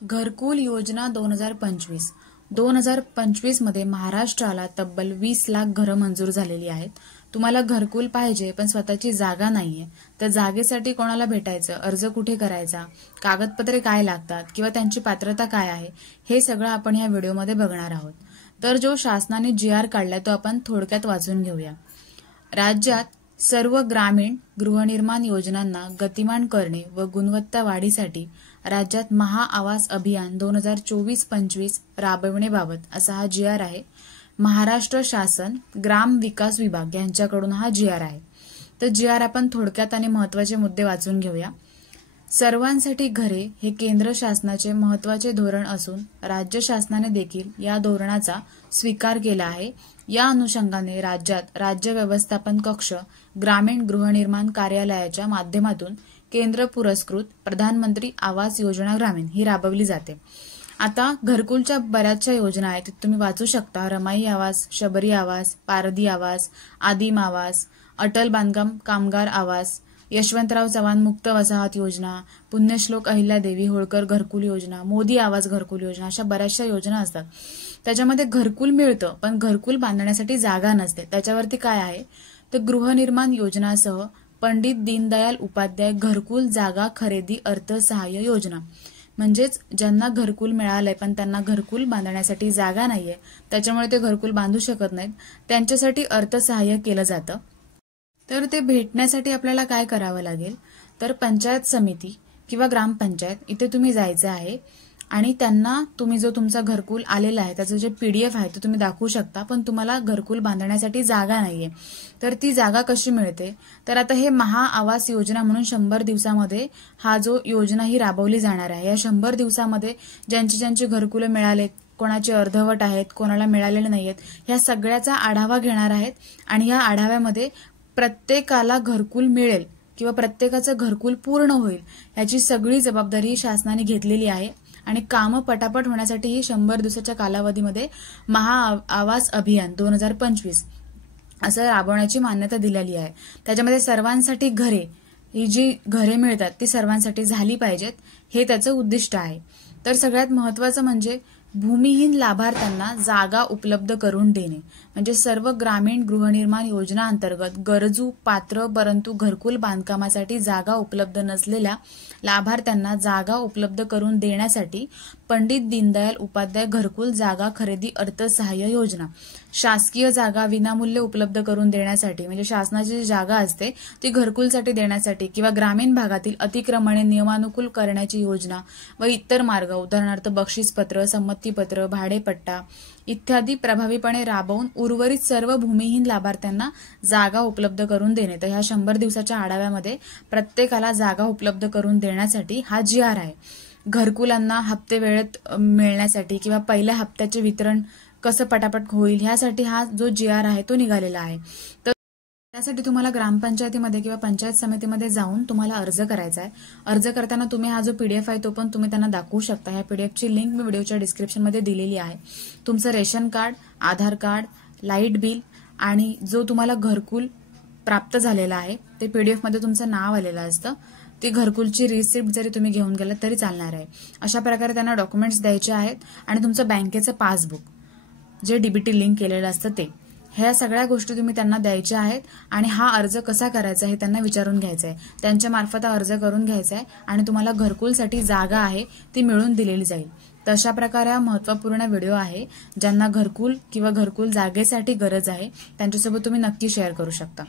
घरकुल योजना 2025 मध्ये महाराष्ट्राला तब्बल 20 लाख घरं मंजूर झालेली आहेत. तुम्हाला घरकुल पाहिजे पण स्वतःची जागा नाहीये तर जागेसाठी कोणाला भेटायचं, अर्ज कुठे करायचा, कागदपत्रे काय लागतात किंवा त्यांची पात्रता काय आहे, हे सगळं आपण या व्हिडिओमध्ये बघणार आहोत. तर जो शासनाने GR काढलाय तो आपण थोडक्यात वाचून घेऊया. राज्यात सर्व ग्रामीण गृहनिर्माण योजनांना गतिमान करणे व गुणवत्ता वाढीसाठी राज्यात महाआवास अभियान 2024-25 राबविण्याबाबत असा हा GR आहे. महाराष्ट्र शासन ग्राम विकास विभाग यांच्याकडून हा GR आहे. तर GR आपण थोडक्यात आणि महत्त्वाचे मुद्दे वाचून घेऊया. सर्वांसाठी घरे हे केंद्र शासनाचे महत्त्वाचे धोरण असून राज्य शासनाने देखील या धोरणाचा स्वीकार केला आहे. या अनुषंगाने राज्यात राज्य व्यवस्थापन कक्ष ग्रामीण गृहनिर्माण कार्यालयाच्या माध्यमातून केंद्र पुरस्कृत प्रधानमंत्री आवास योजना ग्रामीण ही राबवली जाते. आता घरकुलच्या बऱ्याचशा योजना आहेत, तुम्ही वाचू शकता. रमाई आवास, शबरी आवास, पारधी आवास, आदिम आवास, अटल बांधकाम कामगार आवास, यशवंतराव चव्हाण मुक्त वसाहत योजना, पुण्यश्लोक अहिल्यादेवी होळकर घरकुल योजना, मोदी आवास घरकुल योजना, अशा बऱ्याचशा योजना असतात. त्याच्यामध्ये घरकुल मिळतं पण घरकुल बांधण्यासाठी जागा नसते. त्याच्यावरती काय आहे तर गृहनिर्माण योजनासह पंडित दीनदयाल उपाध्याय घरकुल जागा खरेदी अर्थसहाय्य योजना, म्हणजेच ज्यांना घरकुल मिळालंय पण त्यांना घरकुल बांधण्यासाठी जागा नाहीये, त्याच्यामुळे ते घरकुल बांधू शकत नाहीत, त्यांच्यासाठी अर्थसहाय्य केलं जातं. तर ते भेटण्यासाठी आपल्याला काय करावं लागेल तर पंचायत समिती किंवा ग्रामपंचायत इथे तुम्ही जायचं आहे आणि त्यांना तुम्ही जो तुमचा घरकुल आलेला आहे त्याचं जे PDF आहे ते तुम्ही दाखवू शकता, पण तुम्हाला घरकुल बांधण्यासाठी जागा नाहीये. तर ती जागा कशी मिळते तर आता हे महाआवास योजना म्हणून 100 दिवसामध्ये हा जो योजना ही राबवली जाणार आहे. या 100 दिवसामध्ये ज्यांची घरकुलं मिळालेत, कोणाचे अर्धवट आहेत, कोणाला मिळालेले नाहीयेत, ह्या सगळ्याचा आढावा घेणार आहेत आणि या आढाव्यामध्ये प्रत्येकाला घरकुल मिळेल किंवा प्रत्येकाचं घरकुल पूर्ण होईल याची सगळी जबाबदारी शासनाने घेतलेली आहे. आणि कामं पटापट होण्यासाठी ही 100 दिवसाच्या कालावधीमध्ये महाआवास अभियान 2025 असं राबवण्याची मान्यता दिलेली आहे. त्याच्यामध्ये सर्वांसाठी घरे, ही जी घरे मिळतात ती सर्वांसाठी झाली पाहिजेत, हे त्याचं उद्दिष्ट आहे. तर सगळ्यात महत्वाचं म्हणजे भूमिहीन लाभार्थ्यांना जागा उपलब्ध करून देणे, म्हणजे सर्व ग्रामीण गृहनिर्माण योजना अंतर्गत गरजू पात्र परंतु घरकुल बांधकामासाठी जागा उपलब्ध नसलेल्या लाभार्थ्यांना जागा उपलब्ध करून देण्यासाठी पंडित दीनदयाल उपाध्याय घरकुल जागा खरेदी अर्थसहाय्य योजना, शासकीय जागा विनामूल्य उपलब्ध करून देण्यासाठी, म्हणजे शासनाची जी जागा असते ती घरकुलसाठी देण्यासाठी किंवा ग्रामीण भागातील अतिक्रमणे नियमानुकूल करण्याची योजना व इतर मार्ग, उदाहरणार्थ बक्षीसपत्र, संमतीपत्र, भाडेपट्टा इत्यादी प्रभावीपणे राबवून उर्वरित सर्व भूमिहीन लाभार्थ्यांना जागा उपलब्ध करून देणे. तर ह्या 100 दिवसाच्या आढाव्यामध्ये प्रत्येकाला जागा उपलब्ध करून देण्यासाठी हा GR आहे. घरकुलांना हप्ते वेळेत मिळण्यासाठी किंवा पहिल्या हप्त्याचे वितरण कसं पटापट होईल ह्यासाठी हा जो GR आहे तो निघालेला आहे. तर त्यासाठी तुम्हाला ग्रामपंचायतीमध्ये किंवा पंचायत समितीमध्ये जाऊन तुम्हाला अर्ज करायचा आहे. अर्ज करताना तुम्ही हा जो PDF आहे तो पण तुम्ही त्यांना दाखवू शकता. ह्या PDF ची लिंक मी व्हिडिओच्या डिस्क्रिप्शनमध्ये दिलेली आहे. तुमचं रेशन कार्ड, आधार कार्ड, लाईट बिल आणि जो तुम्हाला घरकुल प्राप्त झालेला आहे ते PDF मध्ये तुमचं नाव आलेलं असतं, ती घरकुलची रिसिप्ट जरी तुम्ही घेऊन गेलात तरी चालणार आहे. अशा प्रकारे त्यांना डॉक्युमेंट्स द्यायचे आहेत आणि तुमचं बँकेचं पासबुक जे DBT लिंक केलेलं असतं ते, ह्या सगळ्या गोष्टी तुम्ही त्यांना द्यायच्या आहेत आणि हा अर्ज कसा करायचा हे त्यांना विचारून घ्यायचा आहे. त्यांच्या मार्फत हा अर्ज करून घ्यायचा आहे आणि तुम्हाला घरकुलसाठी जागा आहे ती मिळून दिलेली जाईल. तर अशा प्रकारे हा महत्त्वपूर्ण व्हिडिओ आहे. ज्यांना घरकुल किंवा घरकुल जागेसाठी गरज आहे त्यांच्यासोबत तुम्ही नक्की शेअर करू शकता.